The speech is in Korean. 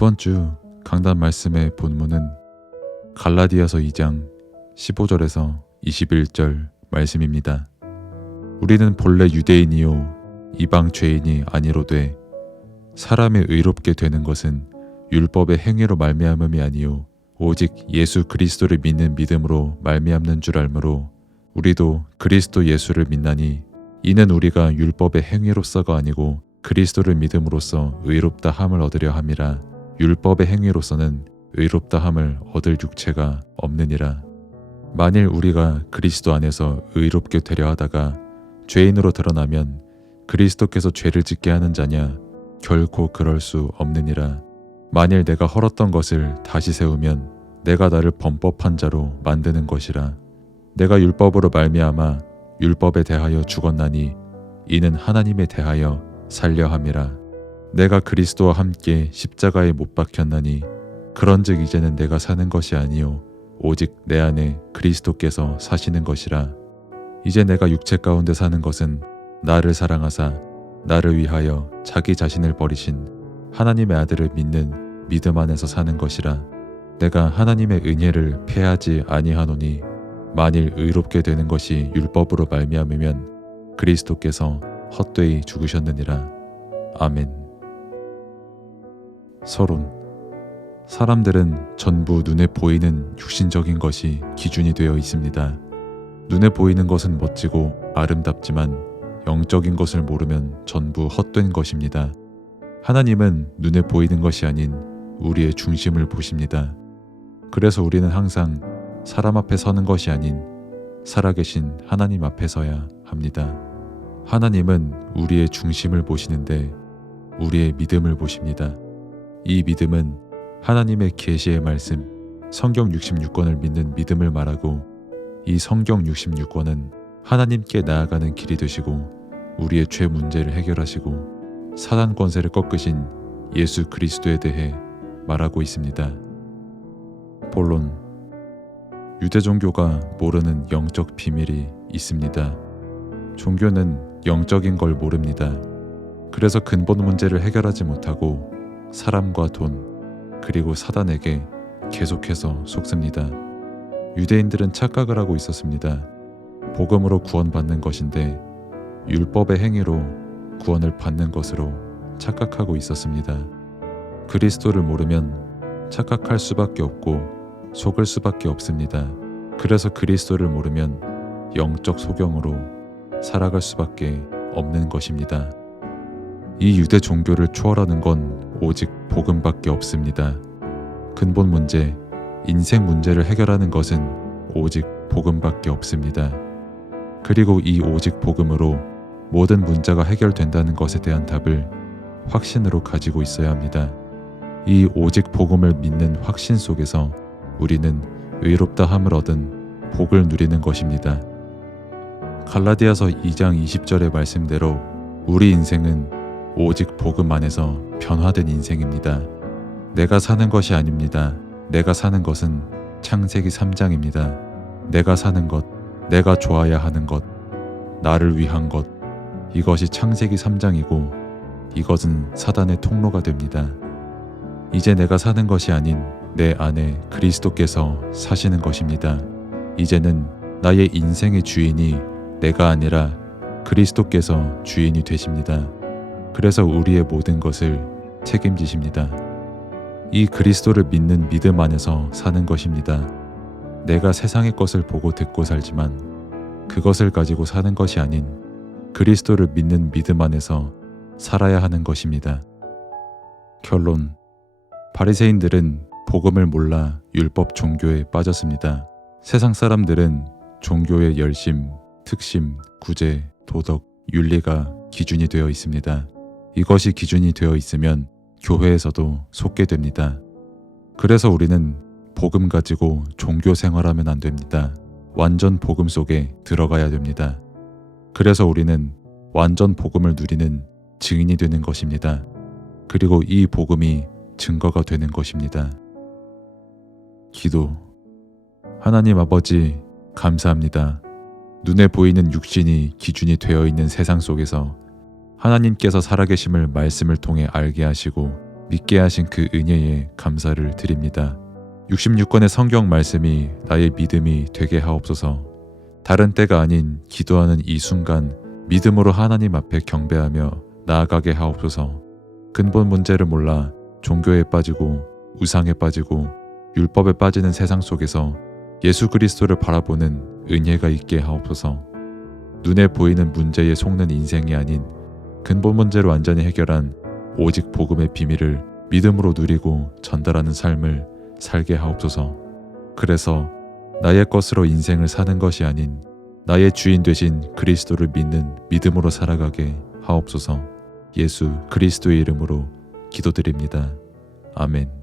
이번 주 강단 말씀의 본문은 갈라디아서 2장 15절에서 21절 말씀입니다. 우리는 본래 유대인이요 이방 죄인이 아니로되 사람이 의롭게 되는 것은 율법의 행위로 말미암음이 아니요 오직 예수 그리스도를 믿는 믿음으로 말미암는 줄 알므로 우리도 그리스도 예수를 믿나니 이는 우리가 율법의 행위로서가 아니고 그리스도를 믿음으로써 의롭다 함을 얻으려 함이라. 율법의 행위로서는 의롭다 함을 얻을 육체가 없느니라. 만일 우리가 그리스도 안에서 의롭게 되려 하다가 죄인으로 드러나면 그리스도께서 죄를 짓게 하는 자냐? 결코 그럴 수 없느니라. 만일 내가 헐었던 것을 다시 세우면 내가 나를 범법한 자로 만드는 것이라. 내가 율법으로 말미암아 율법에 대하여 죽었나니 이는 하나님에 대하여 살려 함이라. 내가 그리스도와 함께 십자가에 못 박혔나니 그런즉 이제는 내가 사는 것이 아니요 오직 내 안에 그리스도께서 사시는 것이라. 이제 내가 육체 가운데 사는 것은 나를 사랑하사 나를 위하여 자기 자신을 버리신 하나님의 아들을 믿는 믿음 안에서 사는 것이라. 내가 하나님의 은혜를 패하지 아니하노니 만일 의롭게 되는 것이 율법으로 말미암으면 그리스도께서 헛되이 죽으셨느니라. 아멘. 서론. 사람들은 전부 눈에 보이는 육신적인 것이 기준이 되어 있습니다. 눈에 보이는 것은 멋지고 아름답지만 영적인 것을 모르면 전부 헛된 것입니다. 하나님은 눈에 보이는 것이 아닌 우리의 중심을 보십니다. 그래서 우리는 항상 사람 앞에 서는 것이 아닌 살아계신 하나님 앞에 서야 합니다. 하나님은 우리의 중심을 보시는데 우리의 믿음을 보십니다. 이 믿음은 하나님의 계시의 말씀, 성경 66권을 믿는 믿음을 말하고 이 성경 66권은 하나님께 나아가는 길이 되시고 우리의 죄 문제를 해결하시고 사단 권세를 꺾으신 예수 그리스도에 대해 말하고 있습니다. 본론. 유대 종교가 모르는 영적 비밀이 있습니다. 종교는 영적인 걸 모릅니다. 그래서 근본 문제를 해결하지 못하고 사람과 돈, 그리고 사단에게 계속해서 속습니다. 유대인들은 착각을 하고 있었습니다. 복음으로 구원받는 것인데 율법의 행위로 구원을 받는 것으로 착각하고 있었습니다. 그리스도를 모르면 착각할 수밖에 없고 속을 수밖에 없습니다. 그래서 그리스도를 모르면 영적 소경으로 살아갈 수밖에 없는 것입니다. 이 유대 종교를 초월하는 건 오직 복음밖에 없습니다. 근본 문제, 인생 문제를 해결하는 것은 오직 복음밖에 없습니다. 그리고 이 오직 복음으로 모든 문제가 해결된다는 것에 대한 답을 확신으로 가지고 있어야 합니다. 이 오직 복음을 믿는 확신 속에서 우리는 의롭다 함을 얻은 복을 누리는 것입니다. 갈라디아서 2장 20절의 말씀대로 우리 인생은 오직 복음 안에서 변화된 인생입니다. 내가 사는 것이 아닙니다. 내가 사는 것은 창세기 3장입니다. 내가 사는 것, 내가 좋아야 하는 것, 나를 위한 것, 이것이 창세기 3장이고 이것은 사단의 통로가 됩니다. 이제 내가 사는 것이 아닌 내 안에 그리스도께서 사시는 것입니다. 이제는 나의 인생의 주인이 내가 아니라 그리스도께서 주인이 되십니다. 그래서 우리의 모든 것을 책임지십니다. 이 그리스도를 믿는 믿음 안에서 사는 것입니다. 내가 세상의 것을 보고 듣고 살지만 그것을 가지고 사는 것이 아닌 그리스도를 믿는 믿음 안에서 살아야 하는 것입니다. 결론. 바리새인들은 복음을 몰라 율법 종교에 빠졌습니다. 세상 사람들은 종교의 열심, 특심, 구제, 도덕, 윤리가 기준이 되어 있습니다. 이것이 기준이 되어 있으면 교회에서도 속게 됩니다. 그래서 우리는 복음 가지고 종교 생활하면 안 됩니다. 완전 복음 속에 들어가야 됩니다. 그래서 우리는 완전 복음을 누리는 증인이 되는 것입니다. 그리고 이 복음이 증거가 되는 것입니다. 기도. 하나님 아버지, 감사합니다. 눈에 보이는 육신이 기준이 되어 있는 세상 속에서 하나님께서 살아계심을 말씀을 통해 알게 하시고 믿게 하신 그 은혜에 감사를 드립니다. 66권의 성경 말씀이 나의 믿음이 되게 하옵소서. 다른 때가 아닌 기도하는 이 순간 믿음으로 하나님 앞에 경배하며 나아가게 하옵소서. 근본 문제를 몰라 종교에 빠지고 우상에 빠지고 율법에 빠지는 세상 속에서 예수 그리스도를 바라보는 은혜가 있게 하옵소서. 눈에 보이는 문제에 속는 인생이 아닌 근본 문제를 완전히 해결한 오직 복음의 비밀을 믿음으로 누리고 전달하는 삶을 살게 하옵소서. 그래서 나의 것으로 인생을 사는 것이 아닌 나의 주인 되신 그리스도를 믿는 믿음으로 살아가게 하옵소서. 예수 그리스도의 이름으로 기도드립니다. 아멘.